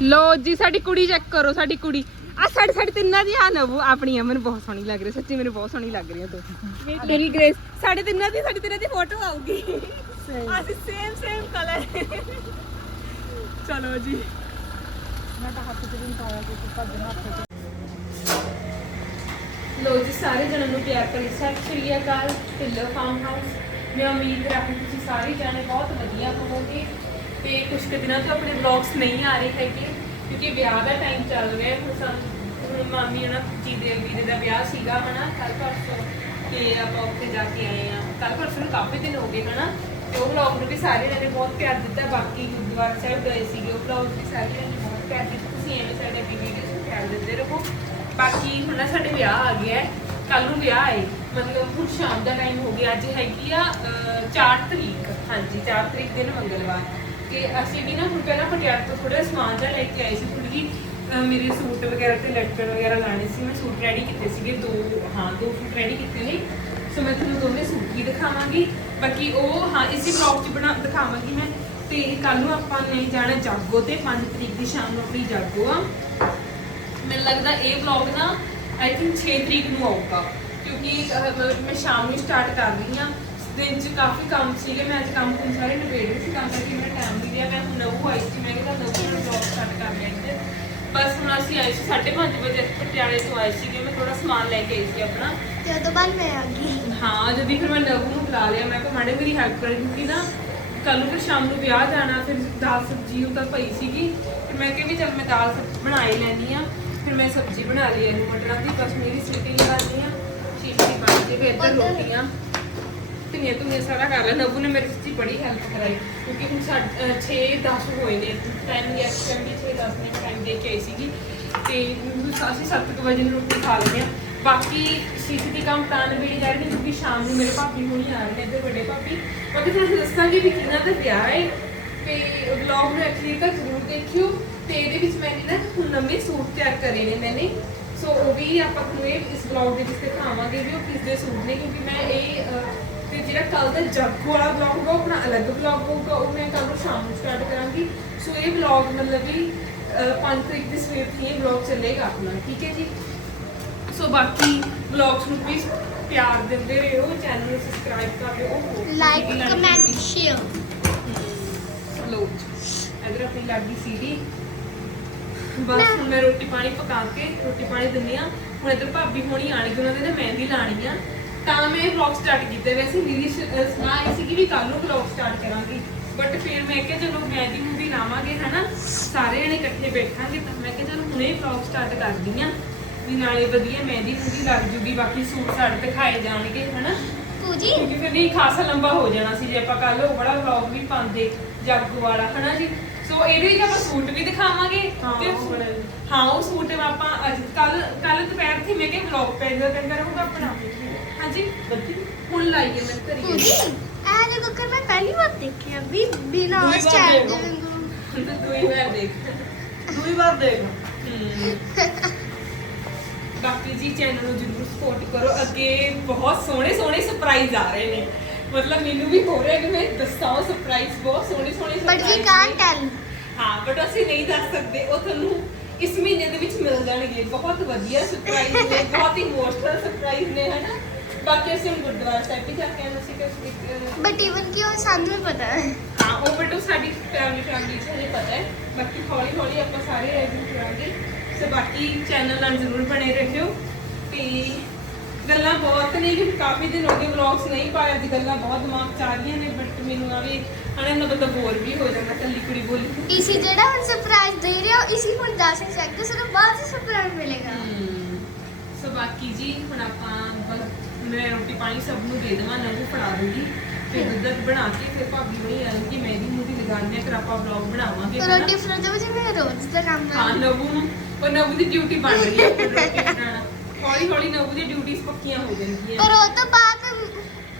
ਲੋ ਜੀ ਸਾਡੀ ਕੁੜੀ ਚੈੱਕ ਕਰੋ ਸਾਡੀ ਕੁੜੀ। ਆ ਸਾਡੇ ਸਾਡੇ ਤਿੰਨਾਂ ਦੀ ਆ ਨਵੂ ਆਪਣੀ ਅਮਨ ਬਹੁਤ ਸੋਹਣੀ ਲੱਗ ਰਹੀ ਸੱਚੀ ਮੈਨੂੰ ਬਹੁਤ ਸੋਹਣੀ ਲੱਗ ਰਹੀ ਆ ਤੂੰ। ਮੇਰੀ ਗ੍ਰੇਸ ਸਾਡੇ ਤਿੰਨਾਂ ਦੀ ਸਾਡੀ ਤਿੰਨਾਂ ਦੀ ਫੋਟੋ ਆਊਗੀ। ਅਸੀਂ ਸੇਮ ਸੇਮ ਕਲਰ ਚਲੋ ਜੀ। ਮੈਂ ਤਾਂ ਹੱਥ ਵੀ ਨਹੀਂ ਪਾਇਆ ਕਿ ਭੱਜ ਨਾ ਹੱਥ ਲੋ ਜੀ ਸਾਰੇ ਜਣਾਂ ਨੂੰ ਪਿਆਰ ਭਰੀ ਸਤਿ ਸ਼੍ਰੀ ਅਕਾਲ। ਢਿੱਲੋਂ ਫਾਰਮ ਹਾਊਸ ਮੈਂ ਉਮੀਦ ਰੱਖਦੀ ਤੁਸੀਂ ਸਾਰੇ ਜਾਣੇ ਬਹੁਤ ਵਧੀਆ ਹੋਵੋਗੇ। ਤੇ ਕੁਝ ਕੁ ਦਿਨਾਂ ਤੋਂ ਆਪਣੇ ਵਲੌਗਸ ਨਹੀਂ ਆ ਰਹੇ ਹੈਗੇ ਕਿਉਂਕਿ ਵਿਆਹ ਦਾ ਟਾਈਮ ਚੱਲ ਰਿਹਾ ਹੈ ਹੁਣ ਸਾਨੂੰ ਹੁਣ ਮਾਮੀ ਹਨਾ ਜੀ ਦੇ ਵੀਰੇ ਦਾ ਵਿਆਹ ਸੀਗਾ ਹਨਾ ਕੱਲ ਪਰਸੋਂ ਤੇ ਆਪਾਂ ਉੱਥੇ ਜਾ ਕੇ ਆਏ ਆ ਕੱਲ ਪਰਸੋਂ ਨੂੰ ਕਾਫੀ ਦਿਨ ਹੋ ਗਏ ਹਨਾ ਤੇ ਉਹ ਵਲੌਗ ਨੂੰ ਵੀ ਸਾਰੇ ਨੇ ਬਹੁਤ ਪਿਆਰ ਦਿੱਤਾ ਬਾਕੀ ਗੁਰਦੁਆਰਾ ਸਾਹਿਬ ਗਏ ਸੀਗੇ ਉਹ ਵਲੌਗ ਵੀ ਸਾਰੇ ਨੇ ਬਹੁਤ ਪਿਆਰ ਦਿੱਤਾ ਤੁਸੀਂ ਐਵੇਂ ਸਾਡੇ ਵੀਡੀਓਜ਼ ਨੂੰ ਪਿਆਰ ਦਿੰਦੇ ਰਹੋ। ਬਾਕੀ ਹੁਣ ਨਾ ਸਾਡੇ ਵਿਆਹ ਆ ਗਿਆ ਹੈ ਕੱਲ ਨੂੰ ਵਿਆਹ ਹੈ ਮਤਲਬ ਹੁਣ ਸ਼ਾਮ ਦਾ ਟਾਈਮ ਹੋ ਗਿਆ ਅੱਜ ਹੈਗੀ ਆ ਅਹ, 4 ਤਰੀਕ ਹਾਂਜੀ 4 ਤਰੀਕ ਦਿਨ ਮੰਗਲਵਾਰ। ਤੇ ਅਸੀਂ ਵੀ ਨਾ ਹੁਣ ਪਹਿਲਾਂ ਪਟਿਆਲੇ ਤੋਂ ਥੋੜਾ ਸਮਾਨ ਜਿਹਾ ਲੈ ਕੇ ਆਏ ਸੀ ਥੋੜੀ ਜਿਹੀ ਮੇਰੇ ਸੂਟ ਵਗੈਰਾ ਤੇ ਲਟਕਣ ਵਗੈਰਾ ਲਾਣੇ ਸੀ, ਮੈਂ ਸੂਟ ਰੈਡੀ ਕੀਤੇ ਸੀਗੇ, ਦੋ, ਹਾਂ, ਦੋ ਸੂਟ ਰੈਡੀ ਕੀਤੇ ਨੇ। ਸੋ ਮੈਂ ਤੁਹਾਨੂੰ ਦੋਨੇ ਸੂਟ ਵੀ ਦਿਖਾਵਾਂਗੀ। ਬਾਕੀ ਉਹ, ਹਾਂ, ਇਸੇ ਵਲੌਗ 'ਚ ਬਣਾ, ਦਿਖਾਵਾਂਗੀ ਮੈਂ। ਤੇ ਕੱਲ ਨੂੰ ਆਪਾਂ ਨੇ ਜਾਣਾ ਜਾਗੋ ਤੇ 5 ਤਰੀਕ ਦੀ ਸ਼ਾਮ ਨੂੰ ਆਪਣੀ ਜਾਗੋ ਆ। ਮੈਨੂੰ ਲੱਗਦਾ ਇਹ ਵਲੌਗ ਨਾ ਆਈ ਥਿੰਕ 6 ਤਰੀਕ ਨੂੰ ਆਊਗਾ। ਕਿਉਂਕਿ ਮੈਂ ਸ਼ਾਮ ਨੂੰ ਸਟਾਰਟ ਕਰ ਰਹੀ ਹਾਂ। ਦਿਨ 'ਚ ਕਾਫੀ ਕੰਮ ਸੀਗੇ ਮੈਂ ਅੱਜ ਕੰਮ ਕੁਮ ਸਾਰੇ ਨਿਬੇੜ ਸੀ ਤਾਂ ਕਰਕੇ ਮੇਰਾ ਟਾਈਮ ਨਹੀਂ ਰਿਹਾ ਮੈਂ ਹੁਣ ਨਵੂ ਆਈ ਸੀ ਮੈਂ ਕਿਹਾ ਨਵੂ ਨੂੰ ਵਲੌਗ ਸਟਾਰਟ ਕਰ ਲੈਂਦੇ ਬਸ ਹੁਣ ਅਸੀਂ ਆਏ ਸੀ 5:30 ਵਜੇ ਪਟਿਆਲੇ ਤੋਂ ਆਏ ਸੀਗੇ। ਮੈਂ ਥੋੜਾ ਸਮਾਨ ਲੈ ਕੇ ਆਈ ਸੀ ਆਪਣਾ। ਤੇ ਉਦੋਂ ਬਾਅਦ ਮੈਂ ਆ ਗਈ। ਹਾਂ ਜਦ ਵੀ ਫਿਰ ਮੈਂ ਨਵੂ ਨੂੰ ਬੁਲਾ ਲਿਆ। ਮੈਂ ਕਿਹਾ ਮਾੜੇ ਮੇਰੀ ਹੈਲਪ ਕਰੇ ਕਿਉਂਕਿ ਨਾ ਕੱਲ ਨੂੰ ਫਿਰ ਸ਼ਾਮ ਨੂੰ ਵਿਆਹ ਜਾਣਾ ਫਿਰ ਦਾਲ ਸਬਜ਼ੀ ਉਹ ਤਾਂ ਪਈ ਸੀਗੀ। ਫਿਰ ਮੈਂ ਕਿਹਾ ਵੀ ਚੱਲ ਮੈਂ ਦਾਲ ਸਬਜ਼ੀ ਬਣਾ ਹੀ। ਲੈਣੀ ਆ ਫਿਰ ਮੈਂ ਸਬਜ਼ੀ ਬਣਾ ਲਈ ਇਹਨੂੰ ਮਟਰਾਂ ਦੀ ਬਸ ਮੇਰੀ ਸੀਟੀ ਲਗਾਉਣੀ ਆ ਚੀਟੀ ਬਣ ਜੇ ਫਿਰ ਇੱਧਰ ਰੋਟੀਆਂ। ਧਨੀਆ ਧੁਨੀਆ ਸਾਰਾ ਕਰ ਲਿਆ। ਨਵੂ ਨੇ ਮੇਰੀ ਸੱਚੀ ਬੜੀ ਹੈਲਪ ਕਰਾਈ। ਕਿਉਂਕਿ ਹੁਣ 6 10 ਹੋਏ ਨੇ। ਟਾਈਮ ਹੀ ਐਕਚੁਅਲੀ 6 10 ਮਿੰਟ ਟਾਈਮ ਦੇ ਕੇ ਆਈ ਸੀਗੀ। ਤੇ ਅਸੀਂ 7 ਵਜੇ ਨੂੰ ਰੋਟੀ ਖਾ ਲੈਂਦੇ ਆ ਬਾਕੀ ਸੀਸੀ ਕੰਮ ਤਾਂ ਨਿਬੇੜੀ ਜਾ ਰਹੀ ਕਿਉਂਕਿ ਸ਼ਾਮ ਨੂੰ ਮੇਰੇ ਭਾਬੀ ਹੋਣੀ ਆ ਰਹੇ ਨੇ, ਇੱਧਰ ਵੱਡੇ ਭਾਬੀ। ਬਾਕੀ ਤੁਹਾਨੂੰ ਦੱਸਾਂਗੇ ਵੀ ਕਿੰਨਾ ਦਾ ਵਿਆਹ ਹੈ। ਤੇ ਵਲੌਗ ਨੂੰ ਐਕਚੁਅਲੀ ਤਾਂ ਜ਼ਰੂਰ ਦੇਖਿਓ। ਤੇ ਇਹਦੇ ਵਿੱਚ ਮੈंने ਨਾ ਹੁਣ ਨਵੇਂ ਸੂਟ ਤਿਆਰ ਕਰੇ ਨੇ ਮੈਨੇ। ਸੋ ਉਹ ਵੀ ਆਪਾਂ ਤੁਹਾਨੂੰ ਇਸ ਵਲੌਗ ਦੇ ਵਿੱਚ ਦਿਖਾਵਾਂਗੇ ਵੀ ਉਹ ਕਿਸ ਦੇ ਸੂਟ ਨੇ, ਕਿਉਂਕਿ ਮੈਂ ਇਹ ਤੇ ਜਿਹੜਾ ਕੱਲ ਦਾ ਜਾਗੋ ਵਾਲਾ ਵਲੌਗ ਹੋਊਗਾ ਉਹ ਆਪਣਾ ਅਲੱਗ ਵਲੌਗ ਹੋਊਗਾ ਉਹ ਮੈਂ ਕੱਲ ਨੂੰ ਸ਼ਾਮ ਨੂੰ ਸਟਾਰਟ ਕਰਾਂਗੀ। ਸੋ ਇਹ ਵਲੌਗ ਮਤਲਬ ਵੀ 5 ਤਰੀਕ ਦੇ ਸਵੇਰ ਤੋਂ ਇਹ ਵਲੌਗ ਚੱਲੇਗਾ ਆਪਣਾ ਠੀਕ ਹੈ ਜੀ? ਸੋ ਬਾਕੀ ਵਲੌਗਸ ਨੂੰ ਪਲੀਜ਼ ਪਿਆਰ ਦਿੰਦੇ ਰਹੋ ਚੈਨਲ ਨੂੰ ਸਬਸਕ੍ਰਾਈਬ ਕਰ ਲਿਓ ਲਾਈਕ ਕਮੈਂਟ ਸ਼ੇਅਰ ਲੋ ਇਧਰ ਆਪਣੀ ਲੱਗੀ ਸੀਡੀ। ਬਸ ਹੁਣ ਮੈਂ ਰੋਟੀ ਪਾਣੀ ਪਕਾ ਕੇ ਰੋਟੀ ਪਾਣੀ ਦਿੰਨੀ ਆ। ਹੁਣ ਇਧਰ ਭਾਬੀ ਹੋਣੀ ਆਣਗੇ ਉਹਨਾਂ ਦੇ ਮਹਿੰਦੀ ਲਾਣੀ ਆ। ਤਾਂ ਮੈਂ ਵਲੌਗ ਸਟਾਰਟ ਕੀਤੇ ਵੈਸੇ ਮੇਰੀ ਸੁਣਾ ਇਹ ਸੀ ਕਿ ਵੀ ਕੱਲ ਨੂੰ ਵਲੌਗ ਸਟਾਰਟ ਕਰਾਂਗੀ। ਬਟ ਫਿਰ ਮੈਂ ਕਿਹਾ ਚਲੋ ਮਹਿੰਦੀ ਮੂੰਦੀ ਲਾਵਾਂਗੇ ਹਨਾ? ਸਾਰੇ ਜਣੇ ਇਕੱਠੇ ਬੈਠਾਂਗੇ ਤਾਂ ਮੈਂ ਕਿਹਾ ਚਲੋ ਹੁਣੇ ਵਲੌਗ ਸਟਾਰਟ ਕਰਦੀ ਆ। ਵੀ ਨਾਲੇ ਵਧੀਆ ਮਹਿੰਦੀ ਮੂੰਦੀ ਲੱਗ ਜੂਗੀ ਬਾਕੀ ਸੂਟ ਸਾਡੇ ਦਿਖਾਏ ਜਾਣਗੇ ਹਨਾ? ਪੂਜੀ? ਕਿਉਂਕਿ ਫਿਰ ਨਹੀਂ ਖਾਸਾ ਲੰਬਾ ਹੋ ਜਾਣਾ ਸੀ ਜੇ ਆਪਾਂ ਕੱਲ ਉਹ ਬੜਾ ਵਲੌਗ ਵੀ ਪਾਉਂਦੇ ਜਾਗੋ ਵਾਲਾ ਹਨਾ ਜੀ? ਸੋ ਇਹਦੇ ਵਿੱਚ ਆਪਾਂ ਸੂਟ ਵੀ ਦਿਖਾਵਾਂਗੇ। ਹਾਂ, ਤੇ ਹਾਂ ਉਹ ਸੂਟ ਆਪਾਂ ਅੱਜ ਕੱਲ ਕੱਲ ਦੁਪਹਿਰ ਤੇ ਮੈਂ ਕਿਹਾ ਵਲੌਗ ਪੈਂਦਾ ਪੈਂਦਾ ਰਹੂਗਾ ਆਪਣਾ। ਹਾਂਜੀ ਬੱਤੀ ਹੁਣ ਲਾਈਏ ਮੈਂ ਕਰੀਏ ਪੂਜੀ ਇਹ ਜੋ ਕੁੱਕਰ ਮੈਂ ਪਹਿਲੀ ਵਾਰ ਦੇਖਿਆ ਵੀ ਬਿਨਾ ਦੂਈ ਵਾਰ ਸਟੈਂਡ ਦੇ ਦੇਖੋ। ਵਾਂਗੂ ਦੂਈ ਵਾਰ ਦੇਖ ਦੂਈ ਵਾਰ ਦੇਖ ਹਮ। ਬਾਕੀ ਜੀ ਚੈਨਲ ਨੂੰ ਜਰੂਰ ਸਪੋਰਟ ਕਰੋ ਅੱਗੇ ਬਹੁਤ ਸੋਹਣੇ ਸੋਹਣੇ ਸਰਪ੍ਰਾਈਜ਼ ਆ ਰਹੇ ਨੇ ਮਤਲਬ ਮੈਨੂੰ ਵੀ ਹੋ ਰਿਹਾ ਕਿ ਮੈਂ ਦੱਸਾਂ ਸਰਪ੍ਰਾਈਜ਼ ਬਹੁਤ ਸੋਹਣੇ ਸੋਹਣੇ ਬਟ ਵੀ surprise ਕਾਂਟ ਨੇ। ਟੈਲ ਹਾਂ ਬਟ ਅਸੀਂ ਨਹੀਂ ਦੱਸ ਸਕਦੇ ਉਹ ਤੁਹਾਨੂੰ ਇਸ ਮਹੀਨੇ ਦੇ ਵਿੱਚ ਮਿਲ ਜਾਣਗੇ ਬਹੁਤ ਵਧੀਆ ਸਰਪ੍ਰਾਈਜ਼ ਨੇ ਬਹੁਤ ਇਮੋਸ਼ਨਲ ਸਰਪ੍ਰਾਈਜ਼ ਨੇ ਹਨਾ ਬਾਕੀ ਅਸੀਂ ਹੁਣ ਗੁਰਦੁਆਰਾ ਸਾਹਿਬ ਵੀ ਜਾ ਕੇ ਆਏ ਸੀ ਕਿ ਬਟ ਇਵਨ ਕਿ ਉਹ ਸਾਨੂੰ ਵੀ ਪਤਾ ਹੈ। ਹਾਂ ਉਹ ਬਟ ਉਹ ਸਾਡੀ ਫੈਮਿਲੀ ਫੈਮਿਲੀ ਚ ਹਜੇ ਪਤਾ ਹੈ। ਬਾਕੀ ਹੌਲੀ ਹੌਲੀ ਆਪਾਂ ਸਾਰੇ ਰੈਡੀ ਕਰਾਂਗੇ। ਸੋ ਬਾਕੀ ਚੈਨਲ ਨਾਲ ਜ਼ਰੂਰ ਬਣੇ ਰਹਿਓ। ਤੇ ਗੱਲਾਂ ਬਹੁਤ ਨੇ ਕਿ ਕਾਫੀ ਦਿਨ ਹੋ ਗਏ ਵਲੌਗਸ ਨਹੀਂ ਪਾਇਆ ਦੀ ਗੱਲਾਂ ਬਹੁਤ ਦਿਮਾਗ ਚ ਆ ਰਹੀਆਂ ਨੇ ਬਟ ਮੈਨੂੰ ਆ ਵੀ ਹਣੇ ਨਾ ਬੰਦਾ ਬੋਰ ਵੀ ਹੋ ਜਾਂਦਾ ਕੱਲੀ ਕੁੜੀ ਬੋਲੀ ਇਸੀ ਜਿਹੜਾ ਹੁਣ ਸਰਪ੍ਰਾਈਜ਼ ਦੇ ਰਿਹਾ ਇਸੀ ਹੁਣ ਦੱਸ ਸਕਦੇ ਸਿਰਫ ਬਾਅਦ ਵਿੱਚ ਸਰਪ੍ਰਾਈਜ਼ ਮਿਲੇਗਾ। ਸੋ ਬਾਕੀ ਜੀ ਹੁਣ ਆਪਾਂ ਮੈਂ ਰੋਟੀ ਪਾਣੀ ਸਭ ਨੂੰ ਦੇ ਦੇਵਾਂ ਨੰਗੂ ਫੜਾ ਦੂੰਗੀ ਤੇ ਦੁੱਧ ਬਣਾ ਕੇ ਫਿਰ ਭਾਬੀ ਹੋਈ ਆਈ ਕਿ ਮੈਂ ਵੀ ਮੂਰੀ ਲਗਾਉਂਦੇ ਆ ਫਿਰ ਆਪਾਂ ਵਲੌਗ ਬਣਾਵਾਂਗੇ ਰੋਟੀ ਫਰੋਦੇ ਵਿੱਚ ਮੇਰਾ ਰੋਜ਼ ਦਾ ਕੰਮ ਹੈ ਹਾਂ ਨਵੂ ਨੂੰ ਪਰ ਨਵੂ ਦੀ ਡਿਊਟੀ ਬਣ ਰਹੀ ਹੈ ਰੋਟੀ ਬਣਾਉਣਾ। ਹੌਲੀ ਹੌਲੀ ਨਵੂ ਦੀ ਡਿਊਟੀਆਂ ਪੱਕੀਆਂ ਹੋ ਜਾਣਗੀਆਂ। ਪਰ ਉਹ ਤੋਂ ਬਾਅਦ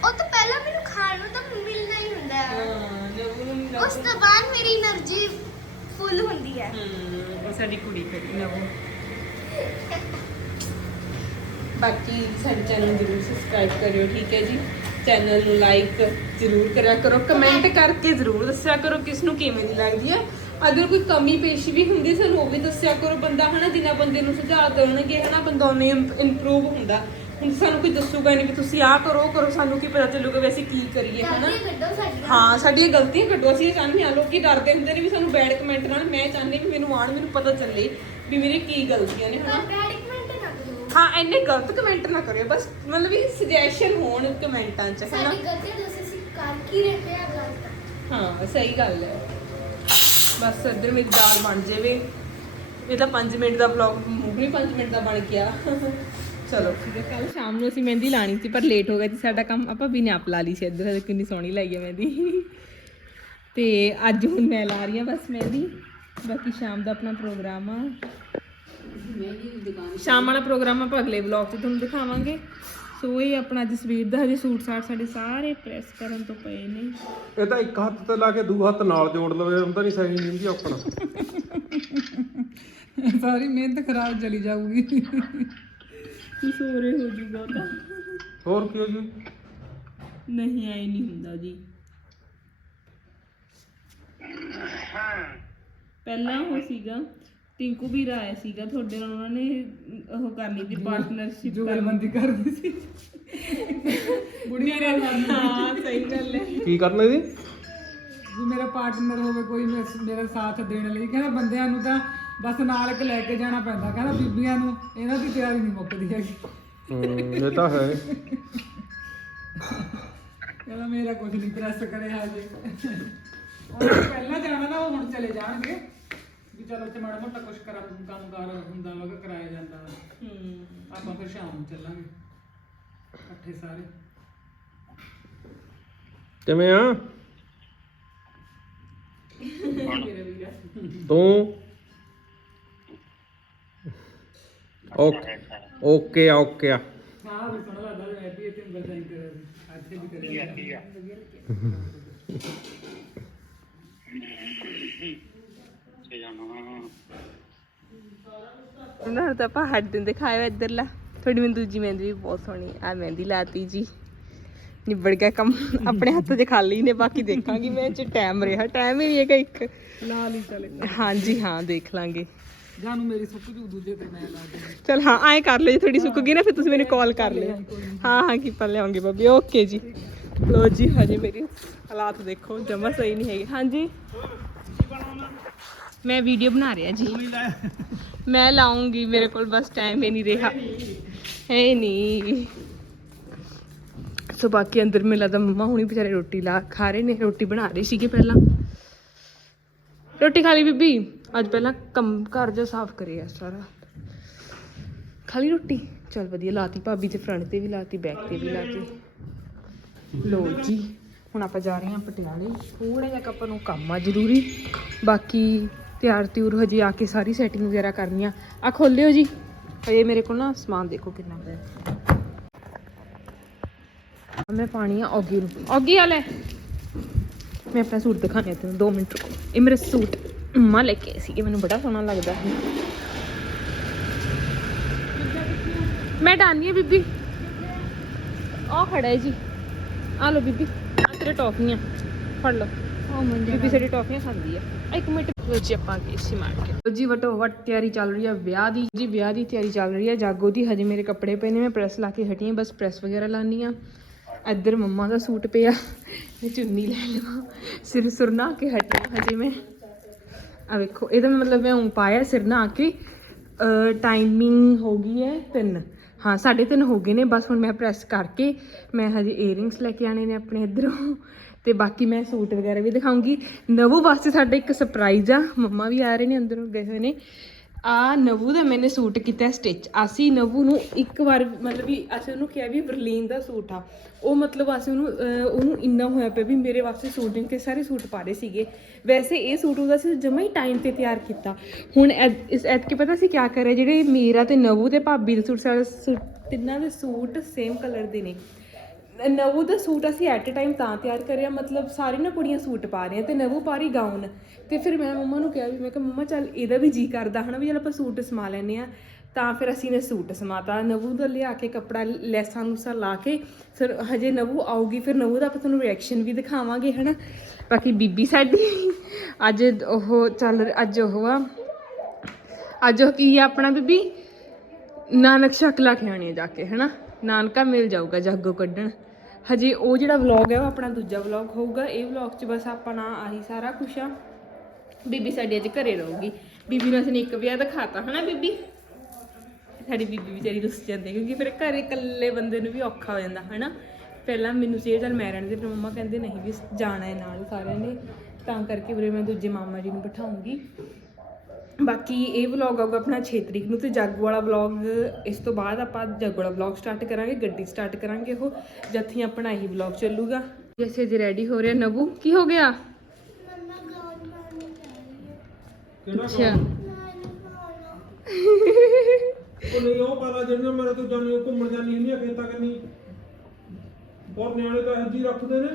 ਉਹ ਤੋਂ ਪਹਿਲਾਂ ਮੈਨੂੰ ਖਾਣ ਨੂੰ ਤਾਂ ਮਿਲਣਾ ਹੀ ਹੁੰਦਾ ਹਾਂ, ਹੈ ਨਵੂ ਨੂੰ ਨਵੂ- ਉਸ ਤੋਂ ਬਾਅਦ ਮੇਰੀ એનર્ਜੀ ਫੁੱਲ ਹੁੰਦੀ ਹੈ ਹਮ, ਉਹ ਸਾਡੀ ਕੁੜੀ ਕਰੀ ਬਾਕੀ ਸਾਡੇ ਚੈਨਲ ਨੂੰ ਜਰੂਰ ਸਬਸਕ੍ਰਾਈਬ ਕਰਿਓ ਠੀਕ ਹੈ ਜੀ? ਚੈਨਲ ਨੂੰ ਲਾਈਕ ਜਰੂਰ ਕਰਿਆ ਕਰੋ ਕਮੈਂਟ ਕਰਕੇ ਜਰੂਰ ਦੱਸਿਆ ਕਰੋ ਕਿਸ ਨੂੰ ਕਿਵੇਂ ਦੀ ਲੱਗਦੀ ਹੈ। ਅਗਰ ਕੋਈ ਕਮੀ ਪੇਸ਼ੀ ਵੀ ਹੁੰਦੀ ਸਾਨੂੰ ਉਹ ਵੀ ਦੱਸਿਆ ਕਰੋ। ਬੰਦਾ ਹਨਾ ਜਿੰਨਾ ਬੰਦੇ ਨੂੰ ਸੁਝਾਅ ਦੇਣਗੇ ਹਨਾ ਬੰਦਾ ਉਹਨੇ ਇੰਪਰੂਵ ਹੁੰਦਾ। ਹੁਣ ਸਾਨੂੰ ਕੋਈ ਦੱਸੂਗਾ ਨਹੀਂ ਵੀ ਤੁਸੀਂ ਆਹ ਕਰੋ ਉਹ ਕਰੋ ਸਾਨੂੰ ਕੀ ਪਤਾ ਚੱਲੂਗਾ ਵੀ ਅਸੀਂ ਕੀ ਕਰੀਏ ਹਨਾ? ਕੱਢੋ ਸਾਡੀਆਂ। ਹਾਂ ਸਾਡੀਆਂ ਗਲਤੀਆਂ ਕੱਢੋ। ਅਸੀਂ ਇਹ ਚਾਹੁੰਦੇ ਹਾਂ ਲੋਕੀ ਡਰਦੇ ਹੁੰਦੇ ਨੇ ਵੀ ਸਾਨੂੰ ਬੈਡ ਕਮੈਂਟ ਨਾਲ। ਮੈਂ ਚਾਹੁੰਦੀ ਵੀ ਮੈਨੂੰ ਆਣ ਮੈਨੂੰ ਪਤਾ ਚੱਲੇ ਵੀ ਮੇਰੇ ਕੀ ਗਲਤੀਆਂ ਨੇ ਹਨਾ? ਬੈਡ ਹਾਂ ਇੰਨੇ ਗਲਤ ਕਮੈਂਟ ਨਾ ਕਰਿਓ ਬਸ ਮਤਲਬ ਵੀ ਸੁਜੈਸ਼ਨ ਹੋਣ ਕਮੈਂਟਾਂ 'ਚ ਹਨਾ? ਸਾਡੀ ਗਲਤੀਆਂ ਦੱਸ ਅਸੀਂ ਕਰ ਕੀ ਰਹੇ ਹਾਂ ਗਲਤ। ਹਾਂ ਸਹੀ ਗੱਲ ਹੈ। ਬਸ ਇੱਧਰ ਮੇਰੀ ਦਾਲ ਬਣ ਜਾਵੇ। ਇਹ ਤਾਂ 5 ਮਿੰਟ ਦਾ ਵਲੌਗ ਮੂਵੀ 5 ਮਿੰਟ ਦਾ ਬਣ ਗਿਆ। ਚਲੋ। ਠੀਕ ਹੈ ਕੱਲ ਸ਼ਾਮ ਨੂੰ ਅਸੀਂ ਮਹਿੰਦੀ ਲਾਣੀ ਸੀ ਪਰ ਲੇਟ ਹੋ ਗਿਆ ਸੀ ਸਾਡਾ ਕੰਮ ਆਪਾਂ ਵੀ ਆਪ ਲਾ ਲਈ ਸੀ ਇੱਧਰ ਕਿੰਨੀ ਸੋਹਣੀ ਲਾਈ ਹੈ ਮਹਿੰਦੀ। ਤੇ ਅੱਜ ਹੁਣ ਮੈਂ ਲਾ ਰਹੀ ਹਾਂ ਬਸ ਮਹਿੰਦੀ। ਬਾਕੀ ਸ਼ਾਮ ਦਾ ਆਪਣਾ ਪ੍ਰੋਗਰਾਮ ਆ। ਸ਼ਾਮ ਵਾਲਾ ਪ੍ਰੋਗਰਾਮ ਆਪਾਂ ਅਗਲੇ ਵਲੌਗ 'ਚ ਤੁਹਾਨੂੰ ਦਿਖਾਵਾਂਗੇ। ਸੋ ਇਹ ਆਪਣਾ ਅੱਜ ਸਵੇਰ ਦਾ ਹਜੇ ਸੂਟ ਸਾਟ ਸਾਡੇ ਸਾਰੇ ਪ੍ਰੈਸ ਕਰਨ ਤੋਂ ਪਏ ਨੇ। ਇਹ ਤਾਂ ਇੱਕ ਹੱਥ ਤੇ ਲਾ ਕੇ ਦੂਆ ਹੱਥ ਨਾਲ ਜੋੜ ਲਵੇ ਹੁੰਦਾ ਨਹੀਂ ਸਹੀ ਨਹੀਂ ਹੁੰਦੀ ਆਪਣਾ। ਸਾਰੀ ਮਿਹਨਤ ਖਰਾਬ ਚਲੀ ਜਾਊਗੀ। ਸੋਰੇ ਹੋ ਜੂਗਾ ਤਾਂ। ਹੋਰ ਕੀ ਹੋ ਜੀ? ਨਹੀਂ ਆਈ ਨਹੀਂ ਹੁੰਦਾ ਜੀ। ਪਹਿਲਾਂ ਉਹ ਸੀਗਾ। ਟਿੰਕੂ ਵੀ ਰਾਇਆ ਸੀਗਾ ਤੁਹਾਡੇ ਨਾਲ ਉਹਨਾਂ ਨੇ ਉਹ ਕਰਨੀ ਸੀ ਪਾਰਟਨਰਸ਼ਿਪ ਜੁਗਲਬੰਦੀ ਕਰਦੀ ਸੀ। ਮੇਰੇ ਹਾਂ ਸਹੀ ਗੱਲ ਹੈ। ਕੀ ਕਰਨਾ ਜੀ? ਵੀ ਮੇਰਾ ਪਾਰਟਨਰ ਹੋਵੇ ਕੋਈ ਮੇਰੇ- ਮੇਰਾ ਸਾਥ ਦੇਣ ਲਈ। ਕਹਿੰਦਾ ਬੰਦਿਆਂ ਨੂੰ ਤਾਂ ਬਸ ਨਾਲ ਇੱਕ ਲੈ ਕੇ ਜਾਣਾ ਪੈਂਦਾ। ਕਹਿੰਦਾ ਬੀਬੀਆਂ ਨੂੰ ਇਹਨਾਂ ਦੀ ਤਿਆਰੀ ਨਹੀਂ ਮੁੱਕਦੀ ਹੈਗੀ। ਹੂੰ ਇਹ ਤਾਂ ਹੈ। ਕਹਿੰਦਾ ਮੇਰਾ ਕੁਝ ਨਹੀਂ ਪ੍ਰੈਸ ਕਰਿਆ ਹਜੇ। ਉਹ ਪਹਿਲਾਂ ਜਾਣਾ ਨਾ ਉਹ ਹੁਣ ਚਲੇ ਜਾਣਗੇ। ਵੀ ਚਲੋ ਤੇ ਮਾੜਾ ਮੋਟਾ ਕੁਝ ਕਰਾਂ ਕੰਮ ਕਾਰ ਹੁੰਦਾ ਵਾ ਕਿ ਕਰਾਇਆ ਜਾਂਦਾ ਵਾ। ਹੂੰ। ਆਪਾਂ ਫਿਰ ਸ਼ਾਮ ਨੂੰ ਚੱਲਾਂਗੇ ਇਕੱਠੇ ਸਾਰੇ। ਕਿਵੇਂ ਆ? ਮੇਰਾ ਵੀਰਾ। ਤੂੰ? ਓਕੇ ਓਕੇ ਆ, ਓਕੇ ਆ। ਹਾਂ ਵੀ ਸੋਹਣਾ ਲੱਗਦਾ ਮੈਂ ਵੀ ਇਹ ਤੇ ਉਂਗਲ ਸਾਈਨ ਕਰਿਆ ਸੀ। ਅੱਜ ਵੀ ਕਰਿਆ ਉਹਨਾਂ ਤਾਂ ਆਪਾਂ ਹੱਡ ਦਿਨ ਦਿਖਾਇਆ ਇੱਧਰਲਾ। ਥੋੜੀ ਮੈਨੂੰ ਦੂਜੀ ਮਹਿੰਦੀ ਵੀ ਬਹੁਤ ਸੋਹਣੀ ਆ। ਮਹਿੰਦੀ ਲਾਤੀ ਜੀ। ਨਿਬੜ ਗਿਆ ਕੰਮ। ਆਪਣੇ ਹੱਥ 'ਚ ਖਾਲੀ ਨੇ ਬਾਕੀ ਦੇਖਾਂਗੀ ਮੈਂ ਚ ਟਾਈਮ ਰਿਹਾ। ਟਾਈਮ ਹੀ ਨਹੀਂ ਹੈਗਾ ਇੱਕ। ਲਾ ਲਈ ਚਲੇ ਹਾਂਜੀ ਹਾਂ ਦੇਖ ਲਾਂਗੇ। ਜਾਨੂੰ ਮੇਰੀ ਸੁੱਕ ਜੂ ਦੂਜੇ ਤੇ ਮੈਂ ਲਾ ਦੇ ਚਲ ਹਾਂ ਐਂ ਕਰ ਲਿਓ ਜੇ ਥੋੜੀ ਸੁੱਕ ਗਈ ਨਾ ਫਿਰ ਤੁਸੀਂ ਮੈਨੂੰ ਕਾਲ ਕਰ ਲਿਓ। ਹਾਂ ਹਾਂ ਕੀਪਰ ਲਿਆਉਂਗੇ ਬੱਬੀ ਓਕੇ ਜੀ। ਲੋ ਜੀ ਹਜੇ ਮੇਰੀ ਹਾਲਾਤ ਦੇਖੋ ਜਮਾ ਸਹੀ ਨਹੀਂ ਹੈਗੇ। ਹਾਂਜੀ। ਮੈਂ ਵੀਡੀਓ ਬਣਾ ਰਿਹਾ ਜੀ। ਮੈਂ ਲਾਉਂਗੀ ਮੇਰੇ ਕੋਲ ਬਸ ਟਾਈਮ ਹੀ ਨਹੀਂ ਰਿਹਾ। ਹੈ ਨਹੀਂ। ਸੋ ਬਾਕੀ ਅੰਦਰ ਮੈਨੂੰ ਲੱਗਦਾ ਮੰਮਾ ਹੁਣੀ ਵਿਚਾਰੇ ਰੋਟੀ ਲਾ ਖਾ ਰਹੇ ਨੇ ਰੋਟੀ ਬਣਾ ਰਹੇ ਸੀਗੇ ਪਹਿਲਾਂ। ਰੋਟੀ ਖਾ ਲਈ ਬੀਬੀ। ਅੱਜ ਪਹਿਲਾਂ ਕੰਮ ਘਰ ਜਾ ਸਾਫ਼ ਕਰਿਆ ਸਾਰਾ। ਖਾਲੀ ਰੋਟੀ? ਚਲ ਵਧੀਆ ਲਾਤੀ ਭਾਬੀ ਤੇ ਫਰੰਟ ਤੇ ਵੀ ਲਾਤੀ ਬੈਕ ਤੇ ਵੀ ਲਾਤੀ। ਲੋ ਜੀ ਹੁਣ ਆਪਾਂ ਜਾ ਰਹੇ ਹਾਂ ਪਟਿਆਲੇ। ਥੋੜਾ ਜਿਹਾ ਆਪਾਂ ਨੂੰ ਕੰਮ ਆ ਜ਼ਰੂਰੀ। ਬਾਕੀ ਤਿਆਰ ਤਿਉਰ ਹਜੇ ਆ ਕੇ ਸਾਰੀ ਸੈਟਿੰਗ ਵਗੈਰਾ ਕਰਨੀ ਆ। ਆ ਖੋਲਿਓ ਜੀ। ਹਜੇ ਮੇਰੇ ਕੋਲ ਨਾ ਸਮਾਨ ਦੇਖੋ ਕਿੰਨਾ ਪਿਆ ਮੈਂ ਪਾਣੀ ਆ ਔਗੀ ਨੂੰ ਔਗੀ ਆ ਲੈ ਮੈਂ ਆਪਣਾ ਸੂਟ ਦਿਖਾਣੇ ਤੈਨੂੰ 2 ਮਿੰਟ ਰੁਕੋ। ਇਹ ਮੇਰਾ ਸੂਟ ਮੰਮਾ ਲੈ ਕੇ ਆਏ ਸੀਗੇ ਮੈਨੂੰ ਬੜਾ ਸੋਹਣਾ ਲੱਗਦਾ। ਹੈ ਮੈਂ ਡਾਨੀ ਆ ਬੀਬੀ। ਆ ਖੜਾ ਹੈ ਜੀ। ਆ ਲੋ ਬੀਬੀ ਆ ਤੇਰੇ ਟੌਫੀਆਂ ਫੜ ਲਓ। ਆ ਮੰਜਾ ਬੀਬੀ ਸਾਡੀ ਟੌਫੀਆਂ ਖਾਂਦੀ ਆ। ਆ ਇੱਕ ਮਿੰਟ ਲੋ ਜੀ ਆਪਾਂ ਗਏ ਸੀ ਮਾਰਕੀਟ ਜੀ ਵਟੋ ਵਟ ਤਿਆਰੀ ਚੱਲ ਰਹੀ ਹੈ ਵਿਆਹ ਦੀ। ਜੀ ਵਿਆਹ ਦੀ ਤਿਆਰੀ ਚੱਲ ਰਹੀ ਹੈ ਜਾਗੋ ਦੀ ਹਜੇ ਮੇਰੇ ਕੱਪੜੇ ਪਏ ਨੇ, ਮੈਂ ਪ੍ਰੈਸ ਲਾ ਕੇ ਹਟੀ ਹਾਂ ਬਸ ਪ੍ਰੈਸ ਵਗੈਰਾ ਲਾਨੀ ਆ। ਇੱਧਰ ਮੰਮਾ ਦਾ ਸੂਟ ਪਿਆ, ਮੈਂ ਚੁੰਨੀ ਲੈ ਲਵਾਂ। ਸਿਰ ਸੁਰਨਾ ਕੇ ਹਟੀ ਹਜੇ ਮੈਂ। ਆ ਵੇਖੋ, ਇਹਦਾ ਮਤਲਬ ਮੈਂ ਉਂ ਪਾਇਆ ਸਿਰ ਨਾ ਕੇ। ਟਾਈਮਿੰਗ ਹੋ ਗਈ ਹੈ 3 ਹਾਂ 3:30 ਹੋ ਗਏ ਨੇ, ਬਸ ਹੁਣ ਮੈਂ ਪ੍ਰੈਸ ਕਰਕੇ ਮੈਂ ਹਜੇ ਏਅਰਿੰਗਸ ਲੈ ਕੇ ਆਣੇ ਨੇ ਆਪਣੇ ਇਧਰੋਂ। ਤੇ ਬਾਕੀ ਮੈਂ ਸੂਟ ਵਗੈਰਾ ਵੀ ਦਿਖਾਉਂਗੀ। ਨਵੂ ਵਾਸਤੇ ਸਾਡੇ ਇੱਕ ਸਰਪ੍ਰਾਈਜ਼ ਆ। ਮੰਮਾ ਵੀ ਆ ਰਹੇ ਨੇ, ਅੰਦਰੋਂ ਗਏ ਹੋਏ ਨੇ। ਆ ਨਵੂ ਦਾ ਮੈਨੇ ਸੂਟ ਕੀਤਾ ਸਟਿਚ ਅਸੀਂ ਨਵੂ ਨੂੰ ਇੱਕ ਵਾਰ ਮਤਲਬ ਵੀ ਅਸੀਂ ਉਹਨੂੰ ਕਿਹਾ ਵੀ ਬਰਲੀਨ ਦਾ ਸੂਟ ਆ। ਉਹ ਮਤਲਬ ਅਸੀਂ ਉਹਨੂੰ ਉਹਨੂੰ ਇੰਨਾ ਹੋਇਆ ਪਿਆ ਵੀ ਮੇਰੇ ਵਾਸਤੇ ਸੂਟ ਨਹੀਂ, ਕਿ ਸਾਰੇ ਸੂਟ ਪਾ ਰਹੇ ਸੀਗੇ। ਵੈਸੇ ਇਹ ਸੂਟ ਉਹਦਾ ਅਸੀਂ ਜਮਾ ਹੀ ਟਾਈਮ ਤੇ ਤਿਆਰ ਕੀਤਾ। ਹੁਣ ਐਤ- ਇਸ ਐਤ ਕੇ ਪਤਾ ਸੀ ਕਿਆ ਕਰਿਆ, ਜਿਹੜੇ ਮੇਰਾ ਤੇ ਨਵੂ ਤੇ ਭਾਬੀ ਦੇ ਸੂਟ, ਸਾਰੇ ਸੂਟ- ਤਿੰਨਾਂ ਦੇ ਸੂਟ ਸੇਮ ਕਲਰ ਦੇ ਨੇ। ਨਵੂ ਦਾ ਸੂਟ ਅਸੀਂ ਐਟ ਅ ਟਾਈਮ ਤਾਂ ਤਿਆਰ ਕਰਿਆ, ਮਤਲਬ ਸਾਰੀ ਨਾ ਕੁੜੀਆਂ ਸੂਟ ਪਾ ਰਹੀਆਂ ਤੇ ਨਵੂ ਪਾ ਰਹੀ ਗਾਊਨ ਤੇ ਫਿਰ ਮੈਂ ਮੰਮਾ ਨੂੰ ਕਿਹਾ ਵੀ, ਮੈਂ ਕਿਹਾ, ਮੰਮਾ ਚੱਲ ਇਹਦਾ ਵੀ ਜੀ ਕਰਦਾ ਹਨਾ ਵੀ ਚੱਲ ਆਪਾਂ ਸੂਟ ਸਮਾ ਲੈਨੇ ਆ ਤਾਂ ਫਿਰ ਅਸੀਂ ਨੇ ਸੂਟ ਸਮਾਤਾ। ਨਵੂ ਦਾ ਲਿਆ ਕੇ ਕੱਪੜਾ, ਲੈਸਾਂ ਲੂਸਾਂ ਲਾ ਕੇ ਫਿਰ ਹਜੇ ਨਵੂ ਆਊਗੀ, ਫਿਰ ਨਵੂ ਦਾ ਆਪਾਂ ਤੁਹਾਨੂੰ ਰਿਐਕਸ਼ਨ ਵੀ ਦਿਖਾਵਾਂਗੇ ਹਨਾ। ਬਾਕੀ ਬੀਬੀ ਸਾਡੀ, ਅੱਜ ਉਹ ਚੱਲ ਅੱਜ ਉਹ ਆ। ਅੱਜ ਉਹ ਕੀ ਆ ਆਪਣਾ ਬੀਬੀ? ਨਾਨਕ ਸ਼ਕਲਾ ਖਿਆਣੀ ਆ ਜਾ ਕੇ ਹਨਾ। ਨਾਨਕਾ ਮਿਲ ਜਾਊਗਾ ਜਾਗੋ ਕੱਢਣ। ਹਜੇ ਉਹ ਜਿਹੜਾ ਵਲੌਗ ਹੈ ਉਹ ਆਪਣਾ ਦੂਜਾ ਵਲੌਗ ਹੋਊਗਾ। ਇਹ ਵਲੌਗ 'ਚ ਬਸ ਆਪਾਂ ਨਾ ਆਹੀ ਸਾਰਾ ਕੁਛ ਆ। ਬੀਬੀ ਸਾਡੀ ਅੱਜ ਘਰੇ ਰਹੂਗੀ। ਬੀਬੀ ਨੂੰ ਅਸੀਂ ਨੇ ਇੱਕ ਵਿਆਹ ਦਿਖਾਤਾ, ਹਨਾ ਬੀਬੀ? ਸਾਡੀ ਬੀਬੀ ਵਿਚਾਰੀ ਰੁੱਸ ਜਾਂਦੀ ਕਿਉਂਕਿ ਫਿਰ ਘਰੇ ਇਕੱਲੇ ਬੰਦੇ ਨੂੰ ਵੀ ਔਖਾ ਹੋ ਜਾਂਦਾ, ਹਨਾ? ਪਹਿਲਾਂ ਮੈਨੂੰ ਸੀ ਚੱਲ ਮੈਂ ਰਹਿਣ ਦੇ, ਫਿਰ ਮੰਮਾ ਕਹਿੰਦੇ ਨਹੀਂ ਵੀ ਜਾਣਾ ਹੈ ਨਾਲ ਸਾਰਿਆਂ ਨੇ। ਤਾਂ ਕਰਕੇ ਵੀਰੇ ਮੈਂ ਦੂਜੇ ਮਾਮਾ ਜੀ ਨੂੰ ਬਿਠਾਉਂਗੀ। ਬਾਕੀ ਇਹ ਵਲੌਗ ਆਊਗਾ ਆਪਣਾ 6 ਤਰੀਕ ਨੂੰ ਤੇ ਜਾਗੋ ਵਾਲਾ ਵਲੌਗ ਇਸ ਤੋਂ ਬਾਅਦ ਆਪਾਂ ਜਾਗੋ ਵਾਲਾ ਵਲੌਗ ਸਟਾਰਟ ਕਰਾਂਗੇ ਗੱਡੀ ਸਟਾਰਟ ਕਰਾਂਗੇ ਉਹ ਜੱਥੀ ਆਪਣਾ ਇਹੀ ਵਲੌਗ ਚੱਲੂਗਾ। ਜੈਸੇ ਜੀ ਰੈਡੀ ਹੋ ਰਿਹਾ ਨਬੂ ਕੀ ਹੋ ਗਿਆ? ਅੱਛਾ। ਨਾਨੀ ਪਾਣਾ ਉਹ ਨਹੀਂ ਉਹ ਪਾਲਾ ਜਿਹੜੀਆਂ ਮੇਰਾ ਤੂੰ ਜਾਣੀ ਉਹ ਘੁੰਮਣ ਜਾਣੀ ਹੁੰਦੀ ਆ ਖੇਤਾਂ ਕੰਨੀ ਬਹੁਤ ਨਿਆਣੇ ਤਾਂ ਹੱਜੀ ਰੱਖਦੇ ਨੇ।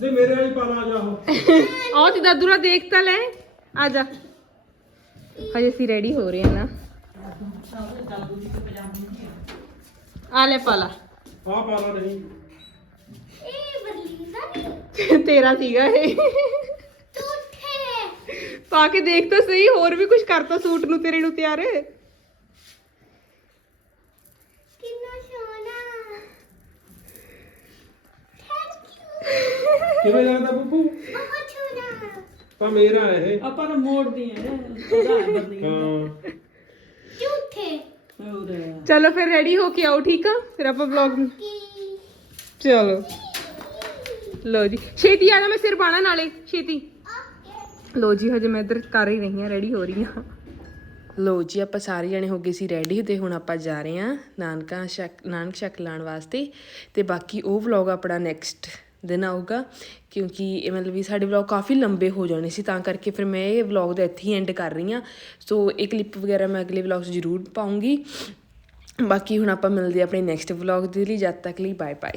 ਨਹੀਂ ਮੇਰੇ ਵਾਲੀ ਪਾਲਾ ਜਾ ਉਹ। ਆਓ ਤੇ ਦਾਦੂਰਾ ਦੇਖ ਤਾਂ ਲੈ। ਆ ਜਾ। ਹਜੇ ਅਸੀਂ ਰੈਡੀ ਹੋ ਰਹੇ ਹਾਂ ਨਾ। ਆ ਲੈ ਪਾਲਾ। ਆਹ ਪਾਲਾ ਨਹੀਂ। ਇਹ ਬਦਲੀ ਦਾ ਨਹੀਂ ਤੇਰਾ ਸੀਗਾ ਇਹ। ਝੂਠੇ ਪਾ ਕੇ ਦੇਖ ਤਾਂ ਸਹੀ ਹੋਰ ਵੀ ਕੁਝ ਕਰਤਾ ਸੂਟ ਨੂੰ ਤੇਰੇ ਨੂੰ ਤਿਆਰ। ਕਿੰਨਾ ਸੋਹਣਾ। ਥੈਂਕ ਯੂ ਕਿਵੇਂ ਲੱਗਦਾ ਬੱਬੂ ਤਾਂ ਮੇਰਾ ਇਹ। ਆਪਾਂ ਤਾਂ ਮੋੜਦੇ ਆ ਉਹਦਾ ਬਦਲੀ ਹਾਂ। ਝੂਠੇ। ਹੋਰ। ਚਲੋ ਫਿਰ ਰੈਡੀ ਹੋ ਕੇ ਆਓ ਠੀਕ ਆ? ਫਿਰ ਆਪਾਂ ਵਲੌਗ ਚਲੋ। ਲੋ ਜੀ। ਛੇਤੀ ਆ ਜਾ ਮੈਂ ਸਿਰ ਪਾਣਾ ਨਾਲੇ ਛੇਤੀ। ਲੋ ਜੀ ਹਜੇ ਮੈਂ ਇੱਧਰ ਕਰ ਹੀ ਰਹੀ ਹਾਂ ਰੈਡੀ ਹੋ ਰਹੀ ਹਾਂ। ਲੋ ਜੀ ਆਪਾਂ ਸਾਰੇ ਜਣੇ ਹੋ ਗਏ ਸੀ ਰੈਡੀ ਤੇ ਹੁਣ ਆਪਾਂ ਜਾ ਰਹੇ ਹਾਂ ਨਾਨਕਾ ਸ਼ਕ ਨਾਨਕ ਸ਼ਕ ਲਾਉਣ ਵਾਸਤੇ। ਤੇ ਬਾਕੀ ਉਹ ਵਲੌਗ ਆਪਣਾ ਨੈਕਸਟ ਦਿਨ ਆਊਗਾ, ਕਿਉਂਕਿ ਇਹ ਮਤਲਬ ਵੀ ਸਾਡੇ ਵਲੌਗ ਕਾਫੀ ਲੰਬੇ ਹੋ ਜਾਣੇ ਸੀ, ਤਾਂ ਕਰਕੇ ਫਿਰ ਮੈਂ ਇਹ ਵਲੌਗ ਦਾ ਇੱਥੇ ਹੀ ਐਂਡ ਕਰ ਰਹੀ ਹਾਂ। ਸੋ ਇਹ ਕਲਿੱਪ ਵਗੈਰਾ ਮੈਂ ਅਗਲੇ ਵਲੌਗ 'ਚ ਜ਼ਰੂਰ ਪਾਉਂਗੀ। ਬਾਕੀ ਹੁਣ ਆਪਾਂ ਮਿਲਦੇ ਹਾਂ ਆਪਣੇ ਨੈਕਸਟ ਵਲੌਗ ਦੇ ਲਈ, ਜਦ ਤੱਕ ਲਈ ਬਾਏ ਬਾਏ